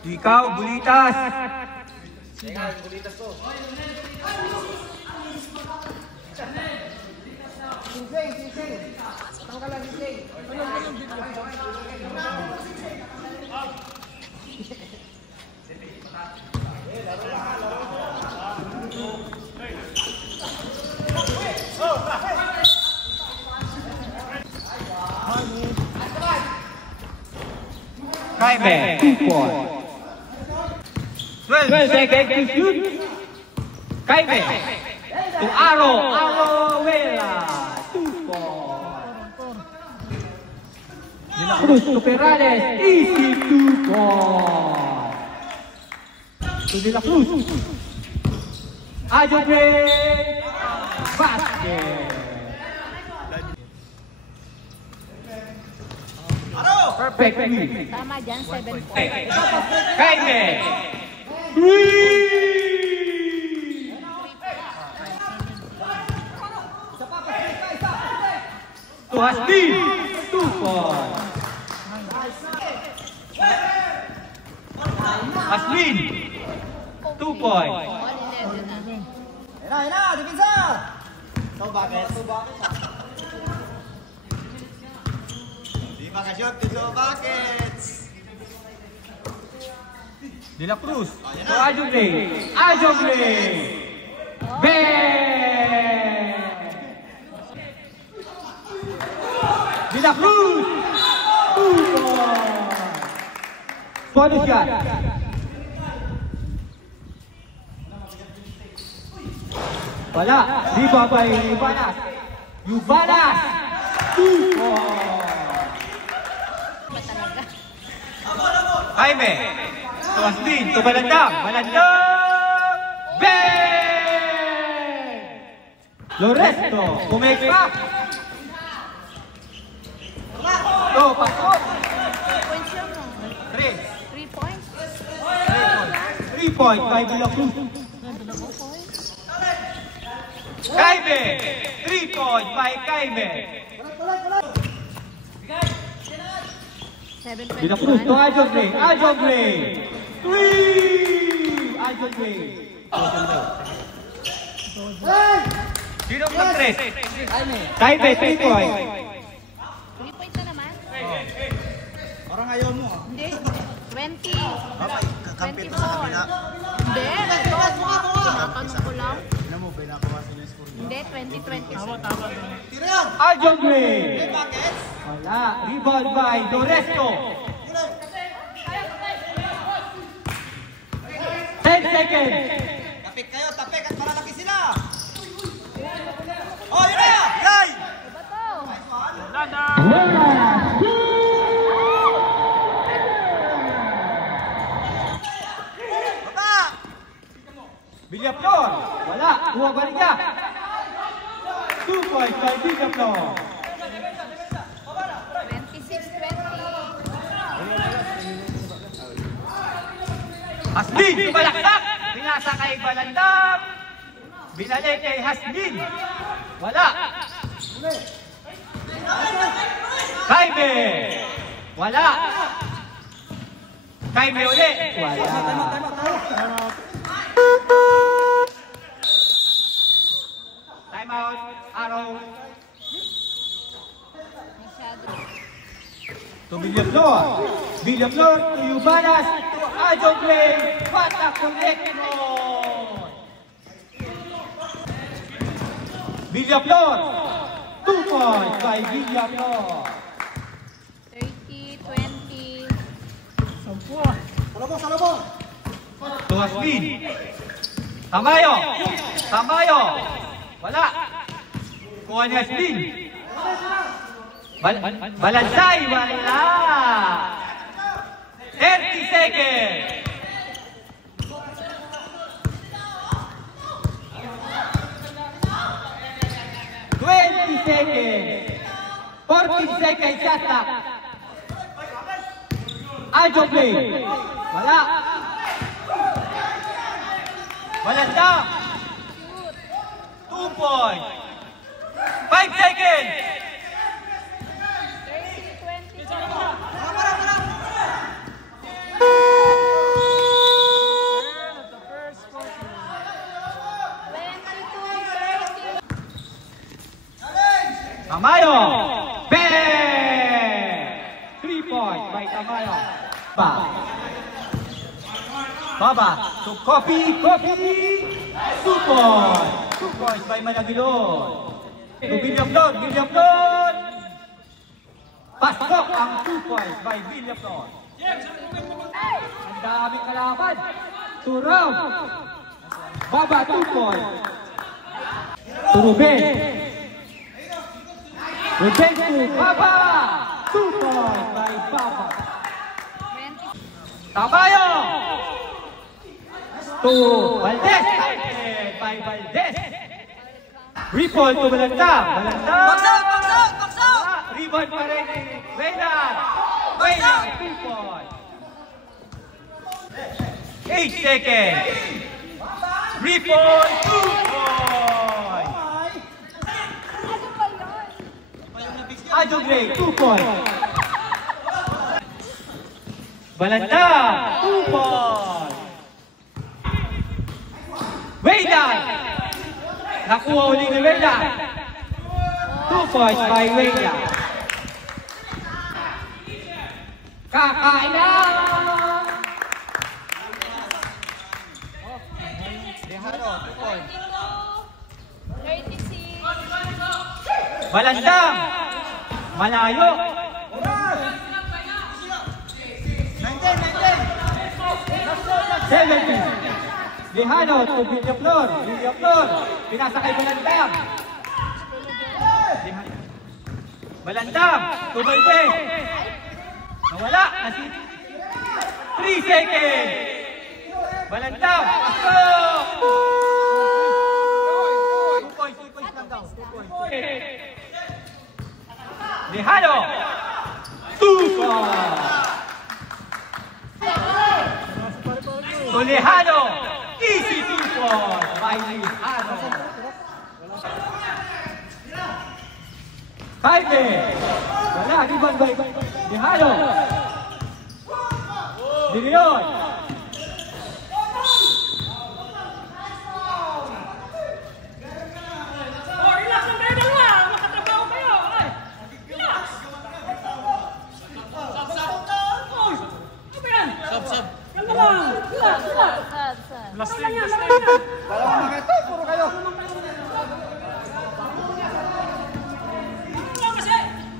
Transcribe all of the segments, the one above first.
Ikaw, bulitas. Bulitas ko. Sing. Tanggalan si Sing. Jaime, 2 points. 12 seconds to shoot. Jaime to Arovela, 2 points. De la Cruz to Perales, easy 2 points. To De la Cruz. Ajobre, basket. Perfect. Tama dyan, 7 points. Jaime. 3. To Hasbin. 2 points. Hasbin. 2 points. Hina, depensa. Two buckets. Di makashot, 2 buckets. De la Cruz. To Ajobre. Bang! De la Cruz. 2 points. Squad shot. Wala. Di ba ba Yubanas? 2 points. Jaime. To Hasbin. To Balandang. Bang! Loresto. Kumekpa. To pasok. 3. 3 points. 3 points by De La Cruz. Jaime. 3 points by Jaime. 7 De La Cruz to Ajobre. 3. Ajobre. Sino ang 3? Jaime, 3 points. 3 points na naman? Parang ayaw mo. Hindi. 20. Kakampi to sa kabila. Hindi. Tinatanong ko lang. Tignan mo, pinakawasan yung score niyo. Hindi, 20-20. Tira yan! Ajobre. Buckets! Wala. Rebound by Loresto. 10 seconds. Tapik kayo, tapik at malalaki sila! Oh, yun na! Yay! Iba to. Baba! Villaflor. Wala. Kuha ba rin niya? 2 points by Villaflor. 26-20. Hasbin. Balaksak. Pinasa kay Balandang. Binalik kay Hasbin. Wala. Jaime. Wala. Jaime ulit. Wala. Time out. Araw. Masyado. To Villaflor. Villaflor to Yubanas to Ajobre. What a connection! Villaflor. 2 points by Villaflor. 30-20. Salabong! To Hasbin. Tamayo. Wala. Kuha ni Hasbin. Balansay. Wala. 30 seconds. 20 seconds. 14 seconds shot clock. Ajobre. Wala. Balandang. 2 points. 5 seconds. 30-20. Tamayo. Baba. To Coffee. 2 points. 2 points by Managilon. To Villaplon. Pasok ang 2 points by Villaplon. Ang daming kalaban. To Ram. Baba 2 points. To Ruben. Ruben to Baba. 2 points by Baba. 20. Tamayo. To Valdez. By Valdez. Ripple to Balanta. Baksaw! Rebound pa rin ni Wayland. 2 points. 8 seconds. Ripple 2 points. Ano ba yun? Adjogre 2 points. Balanta 2 points. Wayland. Nakuha uli ni Wayland. 2 points by Wayland. Kakain na! Dehado, 2 points. 36. Balandang! Malayo! 70. Lihano to Villaplon. Pinasa kay Balandang. Balandang to Valdez. Nawala. 3 seconds. Balandang. Pasok! 2 points lang daw. 2 points. Lihano. 2 points. To Lihano. Easy 2 points by Lihano. Jaime. Wala. Rebound by Lihano. Dilion.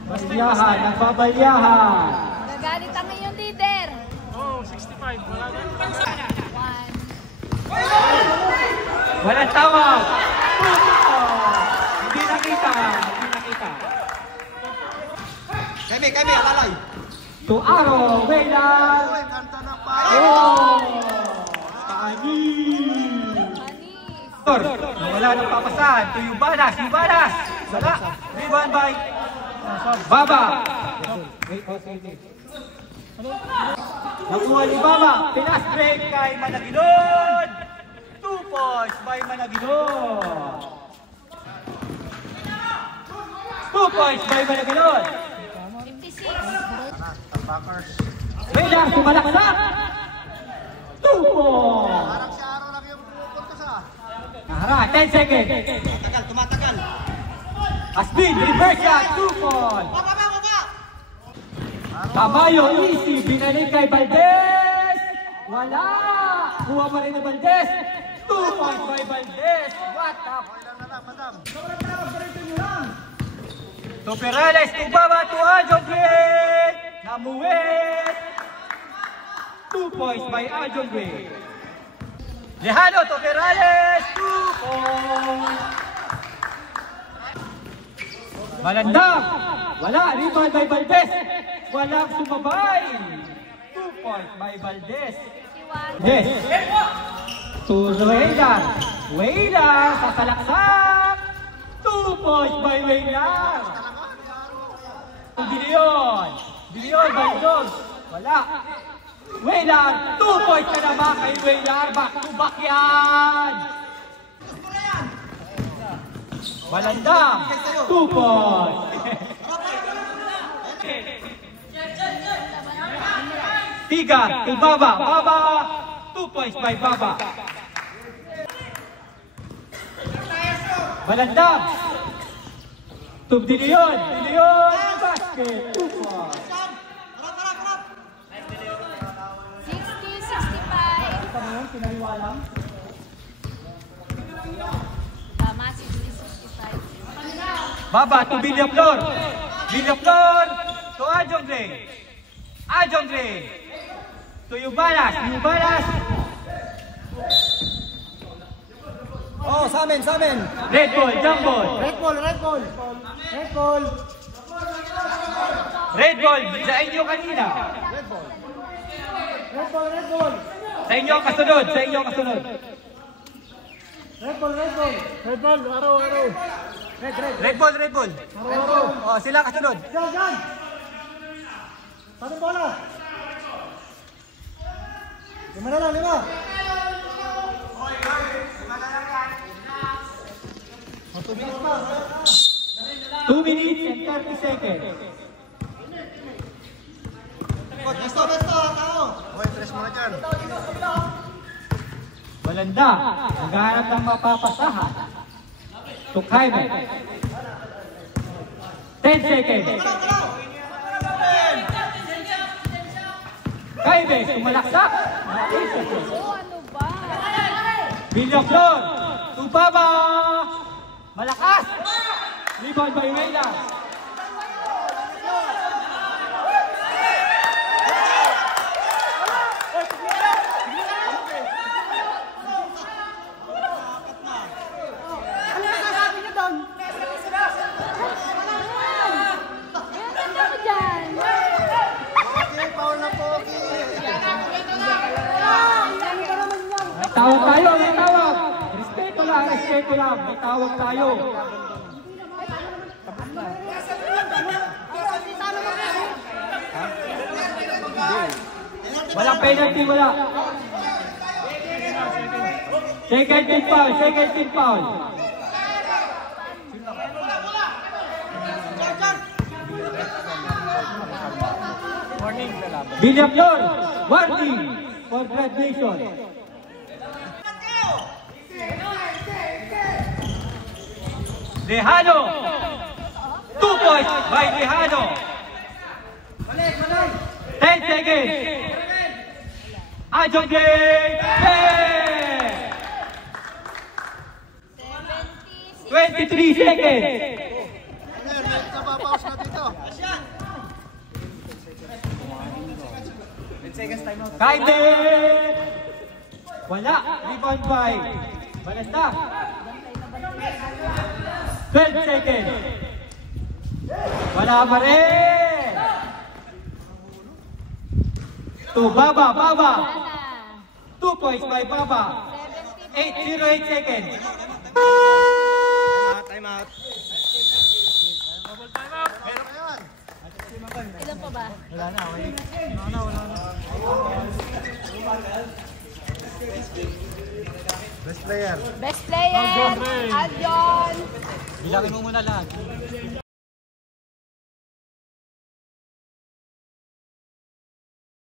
Balyahan, nagbabalyahan. Nagalit ang iyong leader. Oh, 65. Wala na. 1. Walang tawag. Hindi nakita. Kami, alalay. To Aro, Wayland. Kanta na pa. Oh! Pani. Manis. Wala nang papasahan. To Yubanas. Wala. Rebound by Baba. Nakuha ni Baba. Pinas break kay Managilon. 2 points by Managilon. 2 points by Managilon. 56. Wayland, sumalaksak. 2 points. Parang si Aro lang yung pupunta sa. Nahara, 10 seconds. Tumatagal. Asbin, reverse shot, 2 points. Baba! Tamayo, easy, binalik kay Valdez. Wala. Kuha pa rin ng Valdez. 2 points by Valdez. What up? To Perales, Tubaba, to Adjogre. Namuwet. 2 points by Adjogre. Lejano, to Perales, 2 points. Malandang. Wala, rebound by Valdez. Walang sumabay. 2 points by Valdez. 61. Yes. To Wayland, sasalaksak. 2 points by Wayland. Dilion, Valdez. Wala. Wayland, 2 points ka naman kay Wayland. Back to back yan. Malandang, 2 points. Tiga, to Baba. 2 points by Baba. Malandang. To Dilion, basket, 2 points. Sinaliwa lang. Tama, 60-65. Baba to Villaflor. Villaflor to Ajongre. Ajongre to Yubalas. Yubalas. Oh, sa amin, sa amin. Red ball, jump ball. Red ball, red ball. Red ball. Red ball, sa inyo kanina. Red ball. Red ball, red ball. Sa inyo kasunod, sa inyo kasunod. Red ball, red ball. Red ball, araw, araw. Red, red. Red ball, red ball. Araw, araw. Oh, sila kasunod. Diyan, diyan. Saan bola? 5 na lang, 5. 2 minutes and 30 seconds. Besto, besto, tao. Hoy, tres muna dyan. Walanda, naghahanap ng mapapasahan. To Jaime. 10 seconds. Jaime, sumalaksak. 8 seconds. Oh, ano ba? Villaflor, to Baba. Malakas. Rebound by Wayla. Ano ba dyan? Okay, power na po. May tawag tayo, may tawag. Respeto lang, respeto lang. May tawag tayo. Walang penalty, wala. Second team foul, second team foul. Villaflor, warning for graduation. Lejano, 2 points by Lejano. 10 seconds. Ajongre, 23 seconds. May napapaus na dito. Kaide! Wala. Rebound by Balesta. 12 seconds. Wala pa rin. To Baba, Baba. 2 points by Baba. 8:08 seconds. Time out. Double time up. Ilan pa ba? Wala na. Best player. Best player, Aljon Rey. Aljon. Bilangin mo muna lahat.